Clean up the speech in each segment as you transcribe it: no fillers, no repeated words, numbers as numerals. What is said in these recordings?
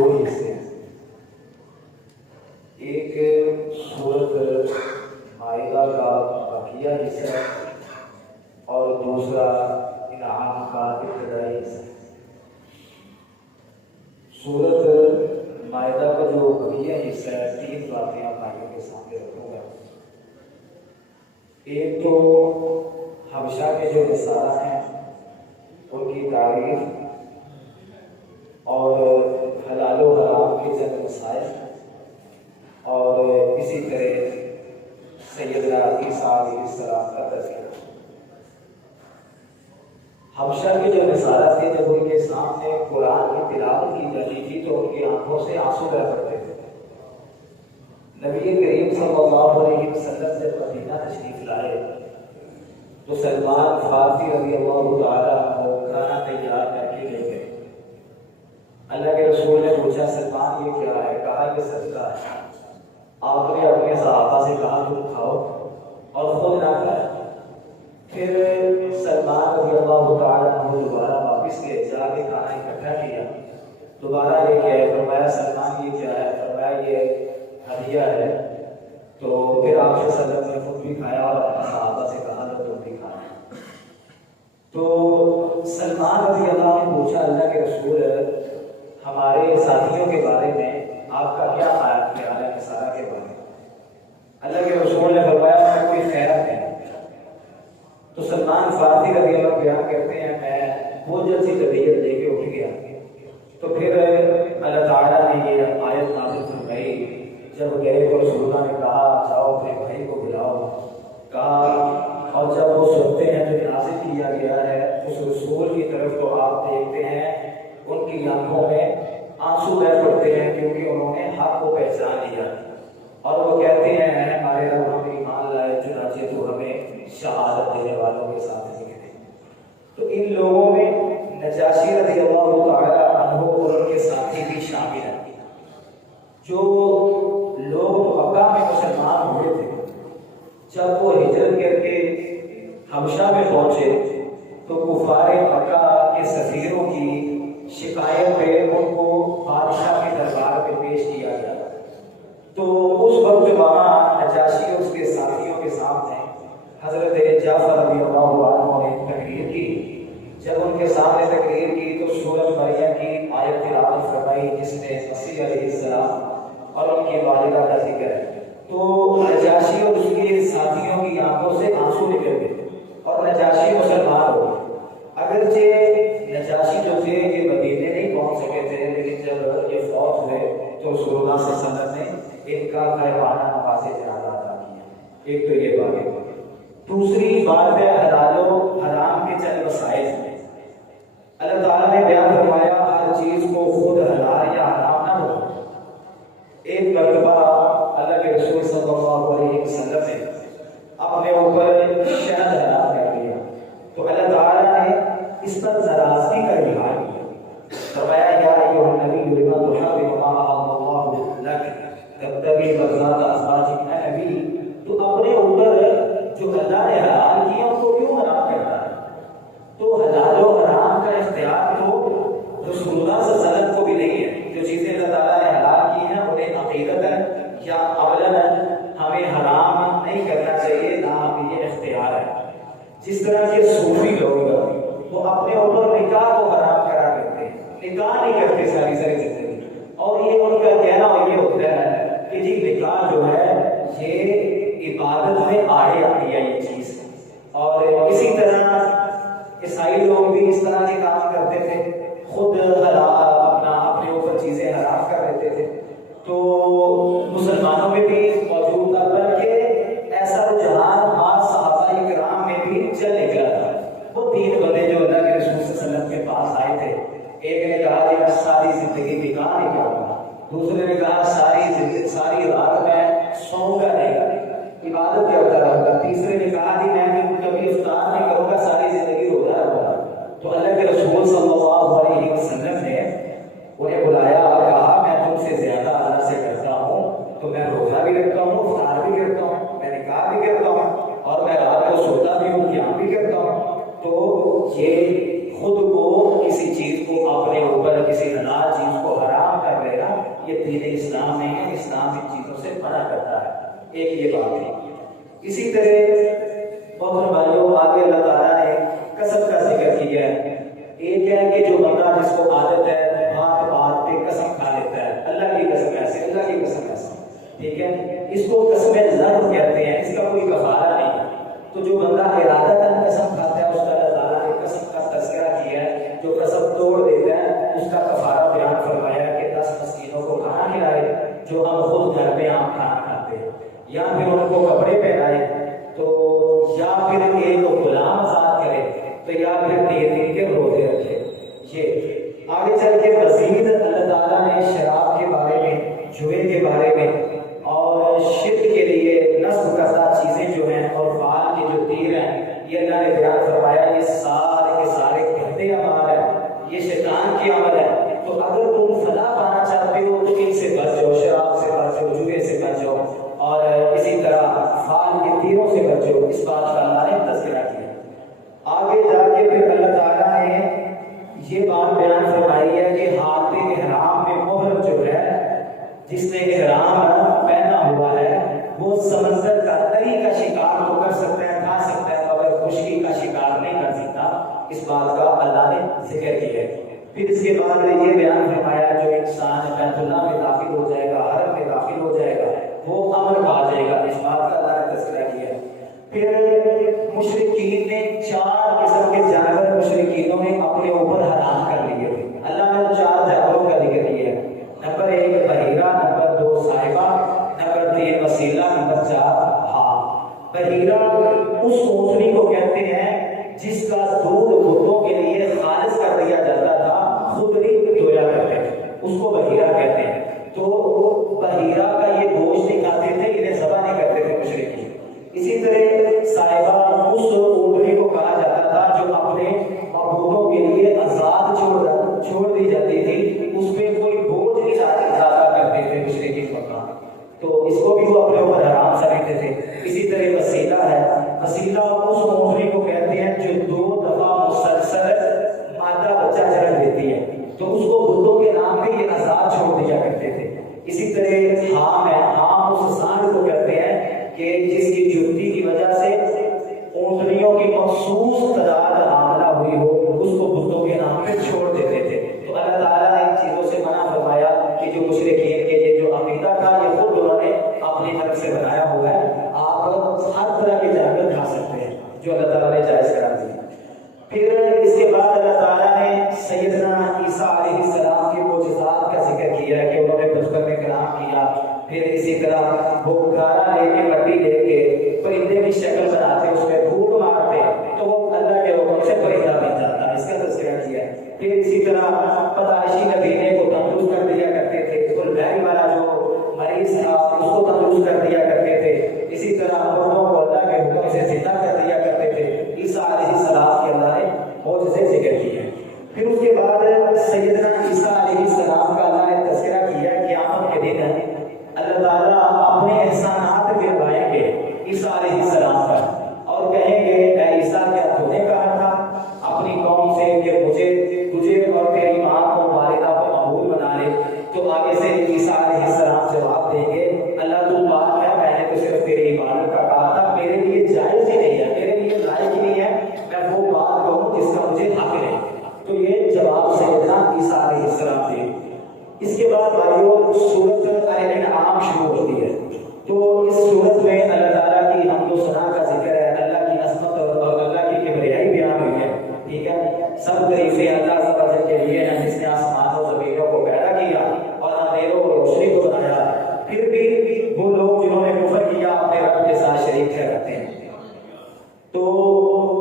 دو حصے ہیں، ایک سورۃ مائدہ کا بقیہ حصہ اور دوسرا انعام کا ابتدائی حصہ۔ سورۃ مائدہ کا جو بقیہ حصہ ہے، تین باتیں آپ بھائیوں کے سامنے رکھوں گا۔ ایک تو حبشہ کے جو نصارہ ہیں ان کی تاریخ اور حلال و حرام کے چند مسائل، اور اسی طرح سیدنا عیسیٰ علیہ السلام کا تذکرہ۔ حبشہ کے جو نصارہ تھے، جب ان کے سامنے قرآن کی تلاوت کی جاتی تھی تو ان کی آنکھوں سے آنسو بہہ پڑتے تھے۔ نبی کریم صلی اللہ علیہ وسلم جب مدینہ تشریف لائے تو سلمان فارسی رضی اللہ تعالیٰ عنہ کھانا تیار کر کے لے گئے۔ اللہ کے رسول نے پوچھا سلمان یہ کیا ہے؟ کہا یہ صدقہ ہے۔ آپ نے اپنے صحابہ سے کہا تم کھاؤ اور خود نہ کھائے۔ پھر سلمان رضی اللہ تعالیٰ عنہ دوبارہ واپس گئے، جا کے کھانا اکٹھا کیا، دوبارہ لے کے آئے، فرمایا سلمان یہ کیا ہے؟ فرمایا یہ ہدیہ ہے۔ تو پھر آپ صلی اللہ علیہ وسلم نے خود بھی کھایا اور اپنے صحابہ سے کہا تو تم بھی کھانا۔ تو سلمان رضی اللہ عنہ نے پوچھا اللہ کے رسول ہمارے ساتھیوں کے بارے میں آپ کا کیا خیال ہے نصارہ کے بارے میں؟ اللہ کے رسول نے فرمایا میں کوئی خیرت نہیں۔ تو سلمان فارسی رضی اللہ عنہ بیان کرتے ہیں میں بوجھل سی طبیعت لے کے اٹھ گیا۔ تو پھر اللہ تعالیٰ نے یہ آیت نازل فرمائی، جب گئے تو رسول اللہ نے کہا جاؤ اپنے بھائی کو بلاؤ، کہا اور جب وہ سنتے ہیں جو نازل کیا گیا ہے اس رسول کی طرف تو آپ دیکھتے ہیں ان کی آنکھوں میں آنسو بہہ پڑتے ہیں، کیونکہ انہوں نے حق کو پہچان لیا اور وہ کہتے ہیں ہمارے رب ہم ایمان لائے، چنانچہ تو ہمیں شہادت دینے والوں کے ساتھ نہیں ہے۔ تو ان لوگوں میں نجاشی رضی اللہ تعالیٰ عنہ اور ان کے ساتھی بھی شامل ہیں۔ جو لوگ مکہ میں مسلمان ہوئے تھے، جب وہ ہجرت کر کے حبشہ میں پہنچے تو کفار مکہ کے سفیروں کی شکایت پہ ان کو بادشاہ کے دربار میں پیش کیا گیا۔ تو اس وقت وہاں نجاشی اور اس کے ساتھیوں کے سامنے حضرت جعفر رضی اللہ عنہ نے تقریر کی۔ جب ان کے سامنے تقریر کی تو سورۃ مریم کی آیت تلاوت فرمائی جس میں مسیح علیہ السلام اور ان کی والدہ کا ذکر ہے۔ تو نجاشی اور اس کے ساتھیوں کی آنکھوں سے آنسو نکل گئے اور نجاشی مسلمان ہو گئے۔ اگرچہ نجاشی جو تھے یہ مدینے نہیں پہنچ سکے تھے، لیکن جب یہ فوت ہوئے تو رسول اللہ صلی اللہ علیہ وسلم نے ان کا غائبانہ نماز جنازہ ادا کیا۔ ایک تو یہ بات ہے۔ دوسری بات ہے حلال و حرام کے چند مسائل میں اللہ تعالیٰ نے بیان فرمایا ہر چیز کو خود حلال یا حرام نہ ہو۔ ایک مرتبہ اللہ کے رسول صلی اللہ علیہ وسلم نے اپنے اوپر شہد حرام کر دیا تو اللہ تعالیٰ نے اس پر ناراضگی کا اظہار کیا، فرمایا یا ایھا النبی لما تحرم ما احل اللہ لک تبتغی مرضات ازواجک۔ اے نبی تو اپنے اوپر جو اللہ نے حلال کیا ان کو کیوں حرام کرتا ہے؟ تو حلال و حرام کا اختیار تو رسول اللہ صلی اللہ علیہ وسلم کو بھی نہیں ہے۔ جو چیزیں اللہ تعالیٰ نے حلال کی ہیں انہیں عقیدتاً یا عملاً ہمیں حرام نہیں کرنا چاہیے، نہ ہمیں یہ اختیار ہے۔ جس طرح کے صوفی لوگ وہ اپنے اوپر نکاح کو حرام کرا کرتے ہیں، نکاح نہیں کرتے ساری زندگی، اور یہ ان کا کہنا یہ ہوتا ہے کہ جی نکاح جو ہے یہ عبادت میں آڑے آتی ہے یہ چیز۔ اور اسی طرح عیسائی لوگ بھی اس طرح کے کام کرتے تھے، خود اپنے اوپر چیزیں حرام کر لیتے تھے۔ تو مسلمانوں میں بھی موجود تھا، بلکہ ایسا رجحان بعض صحابہ کرام میں بھی چل نکلا تھا۔ وہ تین بندے جو اللہ کے رسول صلی اللہ علیہ وسلم کے پاس آئے تھے، ایک نے کہا کہ میں ساری زندگی نکاح نہیں کروں گا، دوسرے نے کہا ساری رات میں سوؤں گا نہیں، عبادت کرتا رہوں گا، تیسرے نے کہا کہ میں کبھی افطار نہیں کروں گا، ساری زندگی روزہ رہوں گا۔ تو اللہ کے رسول صلی اللہ علیہ وسلم نے انہیں بلایا اور کہا میں تم سے زیادہ اللہ سے ڈرتا ہوں، تو میں روزہ بھی رکھتا ہوں، افطار بھی کرتا ہوں، میں نکاح بھی کرتا ہوں، اور میں رات کو سوتا بھی ہوں، قیام بھی کرتا ہوں۔ تو یہ خود کو کسی چیز کو اپنے اوپر کسی حلال چیز کو حرام کر رہے یہ دین اسلام نہیں ہے، اسلام ان چیزوں سے منع کرتا ہے. ایک یہ بات ہے. اسی طرح بہت بھائیوں آگے اللہ تعالیٰ نے قسم کا ذکر کیا ہے. ایک ہے کہ جو بندہ جس کو عادت ہے بات بات پہ قسم کھا لیتا ہے، اللہ کی قسم ایسے، اللہ کی قسم ایسے، ٹھیک ہے، اس کو قسم لغو کہتے ہیں، اس کا کوئی کفارہ نہیں ہے. تو جو بندہ ارادتاً قسم کھاتا ہے اس کا اللہ تعالیٰ نے قسم کا تذکرہ کیا ہے. جو قسم توڑ دیتا ہے اس کا کفارہ بیان فرمایا کہ 10 مسکینوں کو کھانا کھلائے جو ہم خود گھر میں عام کھانا کھاتے ہیں، یا پھر ان کو کپڑے پہنائے، تو یا پھر ایک غلام آزاد کرے، تو یا پھر 3 دن کے روزے رکھے. یہ آگے چل کے مزید اللہ تعالیٰ نے شراب کے بارے میں، جوئے کے بارے میں اور شرک کے لیے نصب کردہ چیزیں جو ہیں اور فال کے جو تیر ہیں، یہ اللہ نے بیان فرمایا یہ سارے کے سارے گندے اعمال ہیں، یہ شیطان کی عمل ہے. تو اگر تم فلاح پانا چاہتے ہو تو ان سے بچ جاؤ، شراب سے بچ جاؤ، جوئے سے بچ جاؤ، اور اسی طرح فال کے تیروں سے بچ جاؤ. اس بات کا اللہ نے تذکرہ کیا. آگے جا کے پھر اللہ تعالیٰ نے یہ بات بیان فرمائی ہے کہ حالت احرام میں محرم جو ہے، جس نے احرام پہنا ہوا ہے، وہ سمندر کا تری کا شکار تو کر سکتا ہے، کھا سکتا ہے، مگر خشکی کا شکار نہیں کر سکتا. اس بات کا اللہ نے ذکر کیا ہے. پھر اس کے بعد یہ بیان فرمایا جو انسان بیت اللہ میں داخل ہو جائے گا، حرم میں داخل ہو جائے گا، وہ امن پا جائے گا. اس بات کا اللہ نے تذکرہ کیا ہے. پھر مشرکین نے 4 قسم کے جانور مشرکینوں نے اپنے اوپر حرام کر لیے. اللہ نے 4 جانوروں کا ذکر کیا ہے. نمبر 1 بحیرہ، نمبر 2 صاحبہ، نمبر 3 وسیلہ، نمبر 4 ہاں. بحیرہ اس اونٹنی کو کہتے ہیں جس کا دودھ بتوں کے لیے خالص کر دیا جاتا تھا، خود نہیں دھویا کرتے تھے، اس کو بحیرہ کہتے ہیں. تو بحیرہ کا یہ گوشت نہیں کھاتے تھے، انہیں ذبح نہیں کرتے تھے مشرکین. اسی طرح صاحبہ اس اونٹنی کو کہا جاتا تھا جو اپنے معبودوں کے لیے آزاد چھوڑ دی جاتی تھی، اس پہ کوئی بوجھ نہیں اضافہ کرتے تھے مشرکین مکہ، تو اس کو بھی وہ اپنے اوپر حرام سمجھتے تھے. اسی طرح وسیلہ ہے. وسیلہ اس اونٹنی کو کہتے ہیں جو 2 دفعہ مسلسل مادہ بچہ جنم دیتی ہے، تو اس کو بتوں کے نام پہ یہ آزاد چھوڑ دیا کرتے تھے. اسی طرح حام ہے. حام اس سانڈ کو کہتے ہیں کہ جس کی جُتی کی وجہ سے اونٹنیوں کی مخصوص تعداد حاملہ ہوئی ہو، اس کو بتوں کے نام پہ چھوڑ دیتے تھے. تو اللہ تعالیٰ نے ان چیزوں سے منع فرمایا کہ جو مشرکین کے یہ جو عقیدہ تھا یہ خود انہوں نے اپنی طرف سے بنایا ہوا ہے. آپ ہر طرح کے جانور کھا سکتے ہیں جو اللہ تعالیٰ نے جائز کرا دی. پھر اس کے بعد اللہ تعالیٰ نے سیدنا عیسیٰ علیہ السلام کے معجزات کا ذکر کیا کہ انہوں نے بچپن میں کلام کیا. پھر اسی طرح وہ گارا لے کے، مٹی لے کے پرندے کی شکل بناتے، اس میں پھونک مارتے تو وہ اللہ کے حکم سے پرندہ بن جاتا. اس کا تذکرہ کیا. پھر اسی طرح پیدائشی نبینے کو تندرست کر دیا کرتے تھے، البہری والا جو مریض تھا اس کو تندرست کر دیا کرتے تھے. اسی طرح مردوں کو اللہ کے حکم سے زندہ کر دیا کرتے تھے. عیسیٰ علیہ السلام کے اللہ نے معجزے ذکر کیے. پھر اس کے بعد سیدنا عیسیٰ علیہ السلام کا اللہ نے تذکرہ کیا. قیامت کے دن اللہ تعالیٰ اپنے احسانات گروائیں گے عیسیٰ علیہ السلام پر اور کہیں گے اے عیسیٰ کیا تو نے کہا تھا اپنی قوم سے کہ تجھے اور تیری ماں کو، والدہ کو معبود بنا لے؟ تو آگے سے عیسیٰ علیہ السلام جواب دیں گے اللہ تو پاک ہے، میں نے تو صرف تیری عبادت کا کہا تھا، میرے لیے جائز ہی نہیں ہے، میرے لیے لائق ہی نہیں ہے میں وہ بات کہوں جس کا مجھے حق ہے. تو یہ جواب سیدنا عیسیٰ علیہ السلام دے. اس کے بعد بھائیوں سورت الانعام شروع ہوتی ہے. تو اس سورت میں اللہ تعالیٰ کی حمد و ثنا کا ذکر ہے، اللہ کی عظمت اور اللہ کی کبریائی بیان ہوئی ہے. ٹھیک ہے، سب تعریفیں اللہ تعالیٰ کے لیے ہیں جس نے آسمان و زمینوں کو پیدا کیا اور اندھیروں کو روشنی کو بنایا. پھر بھی وہ لوگ جنہوں نے کفر کیا اپنے رب کے ساتھ شریک ٹھہراتے ہیں. تو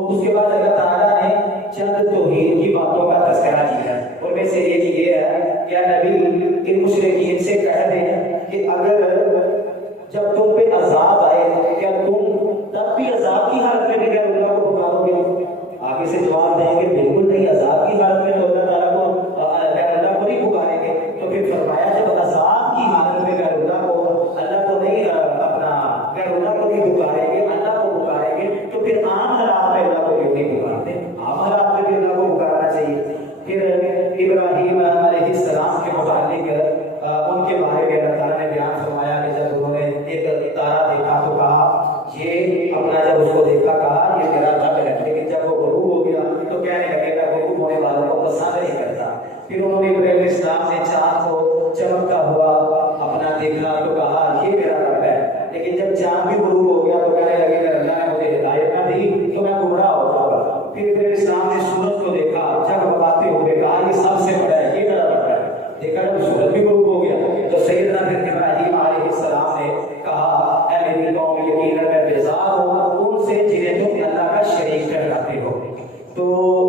اس کے بعد اللہ تعالیٰ نے چند توحید کی باتوں کا تذکرہ کیا ہے، اور میں سے ایک یہ ہے کہ نبی ان مشرکین سے کہہ دیں کہ اگر جب تم پہ عذاب آئے کیا تم تب بھی عذاب کی حالت میں بغیر اللہ کو پکارو گے؟ آگے سے جواب دیں گے بالکل نہیں، عذاب کی حالت میں تو اللہ تعالیٰ کو غیر اللہ کو نہیں پکاریں گے. تو پھر فرمایا جب عذاب کی حالت میں غیر اللہ کو نہیں اپنا غیر اللہ کو نہیں پکاریں گے، اللہ کو پکاریں گے، تو پھر عام حالات میں اللہ کو کیوں نہیں پکارتے؟ عام حالات میں بھی اللہ کو پکارنا چاہیے. پھر ابراہیم علیہ السلام کے متعلق ان کے چمکتا ہوا اپنا دیکھا تو کہا یہ میرا رب ہے، لیکن جب چاند بھی غروب ہو گیا تو کہنے لگے اگر اللہ نے مجھے ہدایت نہ دی تو میں گمراہ ہو جاؤں گا۔ پھر اسلام نے سورج کو دیکھا، جگمگاتے ہوئے کہا یہ سب سے بڑا ہے، یہ میرا رب ہے۔ دیکھا جب سورج بھی غروب ہو گیا تو سیدنا پھر ابراہیم علیہ السلام نے کہا اے میری قوم، یقیناً میں بیزار ہوں ان سے جنہیں تم اللہ کا شریک ٹھہراتے ہو۔ تو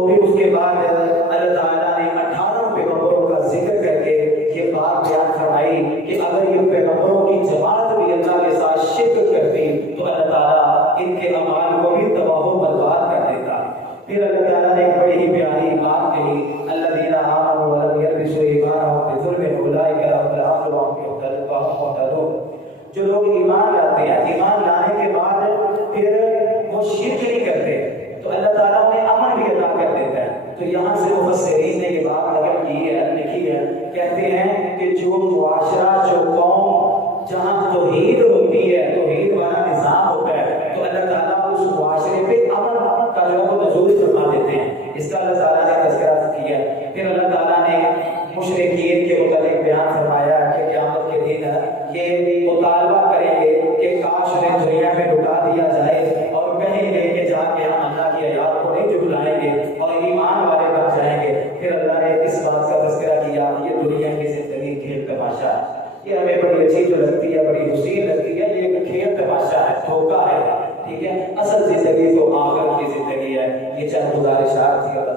پھر اس کے بعد اللہ تعالیٰ نے 18 پیغمبروں کا ذکر کر کے یہ بات بیان فرمائی کہ اگر یہ پیغمبروں کی جماعت بھی اللہ کے ساتھ شرک کرتی تو اللہ تعالیٰ ان کے اعمال کو بھی تباہ و برباد کر دیتا۔ پھر اللہ تعالیٰ نے ایک بڑی ہی پیاری بات کہی، الذین آمنوا ولم یلبسوا ایمانهم بظلم اولئک لهم الامن وهم مہتدون۔ جو لوگ ایمان لاتے ہیں، ایمان لانے کے بعد پھر وہ شرک نہیں کرتے تو اللہ تعالیٰ انہیں امن بھی عطا کر دیتا ہے۔ تو یہاں سے مفسرین نے یہ بات نقل کی ہے، لکھی ہے، کہتے ہیں کہ جو معاشرہ، جو قوم جہاں توحید ہوتی ہے، توحید والا نظام ہوتا ہے، تو اللہ تعالیٰ اس معاشرے پہ امن کا جو ہے وہ نزول فرما دیتے ہیں۔ اس کا اللہ تعالیٰ نے تذکرہ کیا۔ پھر اللہ تعالیٰ نے مشرکین کے متعلق بیان فرمایا کہ قیامت کے دن یہ مطالبہ کریں گے کہ کاش انہیں دنیا میں لٹا دیا جائے اور کہیں گے کہ جا کے ہم اللہ کی آیات کو نہیں جھٹلائیں گے اور ایمان والے بن جائیں گے۔ پھر اللہ نے اس بات کا تذکرہ کیا یہ دنیا کی زندگی کھیل تماشا ہے، یہ ہمیں بڑی اچھی جو لگتی ہے، بڑی حسین لگتی ہے، یہ ایک کھیل تماشا ہے، دھوکہ ہے، ٹھیک ہے۔ اصل زندگی تو آخرت کی زندگی ہے۔ یہ چند گزارشات تھی۔